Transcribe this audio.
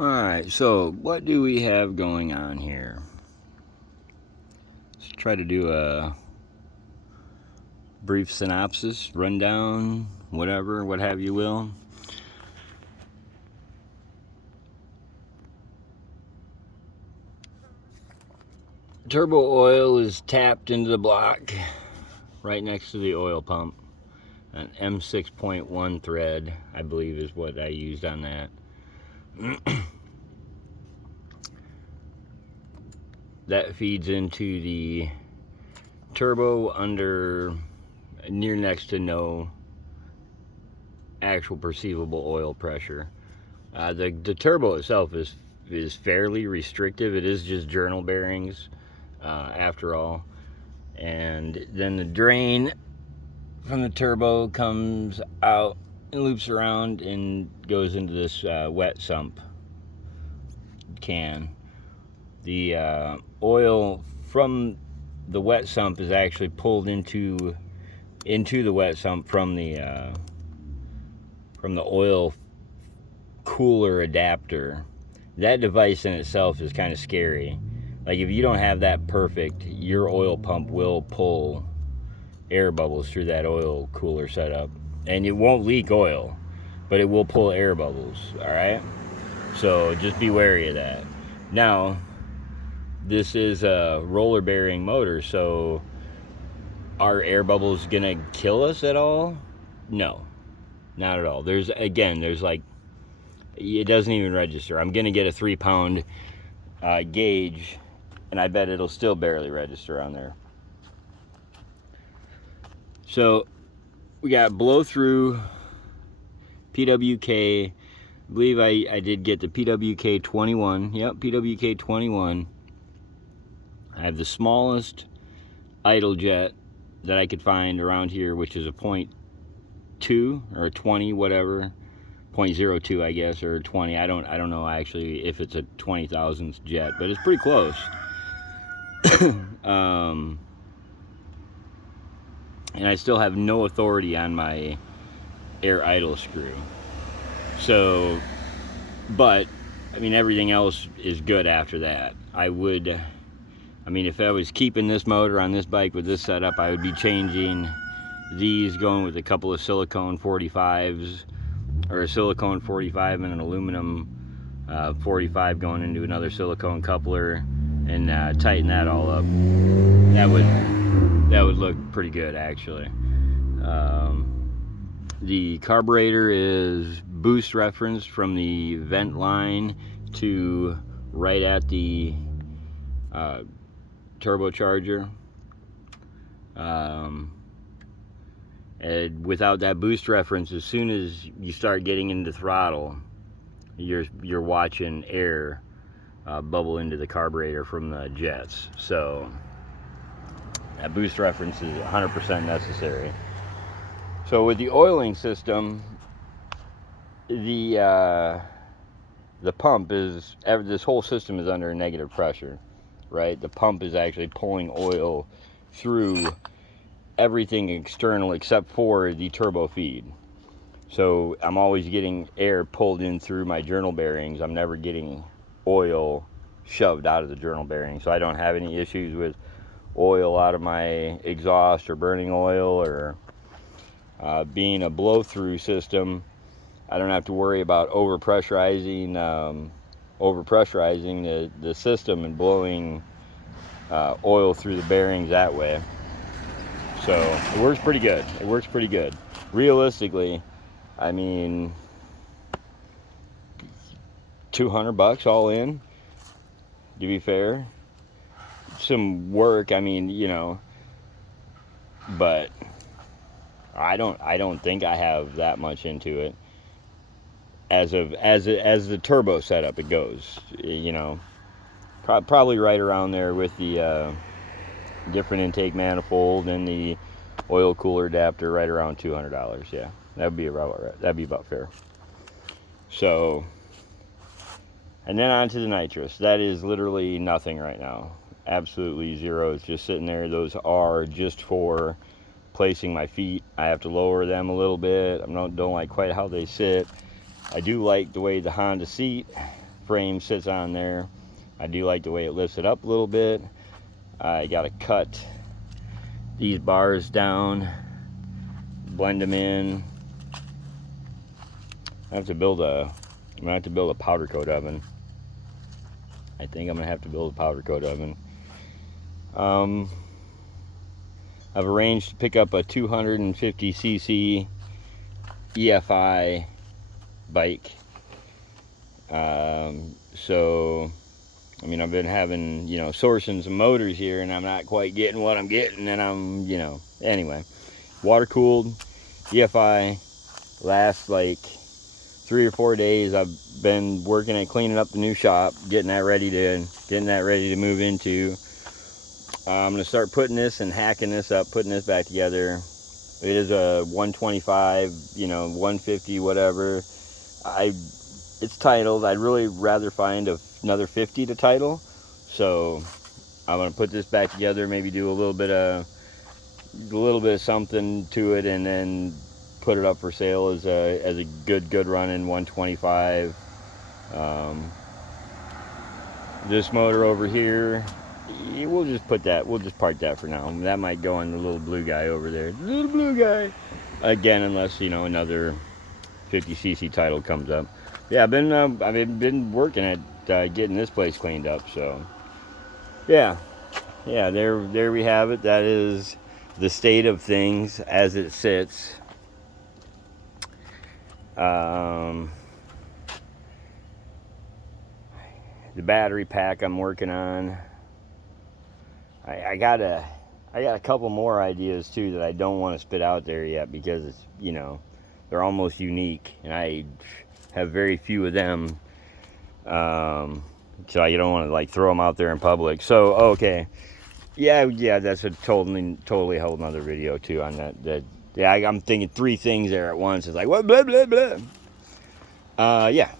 Alright, so what do we have going on here? Let's try to do a brief synopsis, rundown, whatever, what have you will. Turbo oil is tapped into the block right next to the oil pump. An M6.1 thread, I believe, is what I used on that. That feeds into the turbo under near next to no actual perceivable oil pressure. The turbo itself is fairly restrictive. It is just journal bearings after all. And then the drain from the turbo comes out and loops around and goes into this wet sump can. The oil from the wet sump is actually pulled into the wet sump from the oil cooler adapter. That device in itself is kind of scary. Like, if you don't have that perfect, your oil pump will pull air bubbles through that oil cooler setup, and it won't leak oil, but it will pull air bubbles. All right, so just be wary of that. Now, this is a roller bearing motor, so are air bubbles gonna kill us at all? No, not at all. There's like, it doesn't even register. I'm gonna get a 3-pound gauge, and I bet it'll still barely register on there. So we got blow through PWK. I believe I did get the PWK 21. Yep, PWK 21. I have the smallest idle jet that I could find around here, which is a 0.2 or a 20, whatever. 0.02, I guess, or 20. I don't know actually if it's a 20,000th jet, but it's pretty close. And I still have no authority on my air idle screw. So, but I mean, everything else is good after that. If I was keeping this motor on this bike with this setup, I would be changing these, going with a couple of silicone 45s, or a silicone 45 and an aluminum 45 going into another silicone coupler, and tighten that all up. That would look pretty good, actually. The carburetor is boost referenced from the vent line to right at the turbocharger. And without that boost reference, as soon as you start getting into throttle, you're watching air bubble into the carburetor from the jets. So that boost reference is 100% necessary. So with the oiling system, the pump is, this whole system is under negative pressure, right? The pump is actually pulling oil through everything external except for the turbo feed. So I'm always getting air pulled in through my journal bearings. I'm never getting oil shoved out of the journal bearing. So I don't have any issues with oil out of my exhaust or burning oil, or being a blow-through system, I don't have to worry about overpressurizing the system and blowing oil through the bearings that way. So it works pretty good. Realistically, I mean, $200 all in, to be fair. Some work, I mean, but I don't think I have that much into it as the turbo setup it goes. Probably right around there with the different intake manifold and the oil cooler adapter, right around $200. Yeah, that'd be about fair. So, and then on to the nitrous. That is literally nothing right now. Absolutely zero. It's just sitting there. Those are just for placing my feet. I have to lower them a little bit. Don't like quite how they sit. I do like the way the Honda seat frame sits on there. I do like the way it lifts it up a little bit. I gotta cut these bars down, blend them in. I'm gonna have to build a powder coat oven. I think I'm gonna have to build a powder coat oven. I've arranged to pick up a 250cc EFI bike. So, I mean, I've been having, sourcing some motors here, and I'm not quite getting what I'm getting, and I'm, anyway. Water cooled EFI. Last like 3 or 4 days, I've been working at cleaning up the new shop, getting that ready to move into. I'm gonna start putting this and hacking this up, putting this back together. It is a 125, 150, whatever. It's titled. I'd really rather find another 50 to title. So I'm gonna put this back together, maybe do a little bit of something to it, and then put it up for sale as a good running 125. This motor over here, we'll just park that for now. That might go on the little blue guy over there. Little blue guy. Again, unless, another 50cc title comes up. Yeah, I've been working at getting this place cleaned up, so yeah, there we have it. That is the state of things as it sits. The battery pack I'm working on. I got a couple more ideas too that I don't want to spit out there yet, because it's, they're almost unique, and I have very few of them. So you don't want to like throw them out there in public. So okay, yeah, that's a totally whole nother video too on that. Yeah, I'm thinking 3 things there at once. It's like what, blah blah blah. Yeah.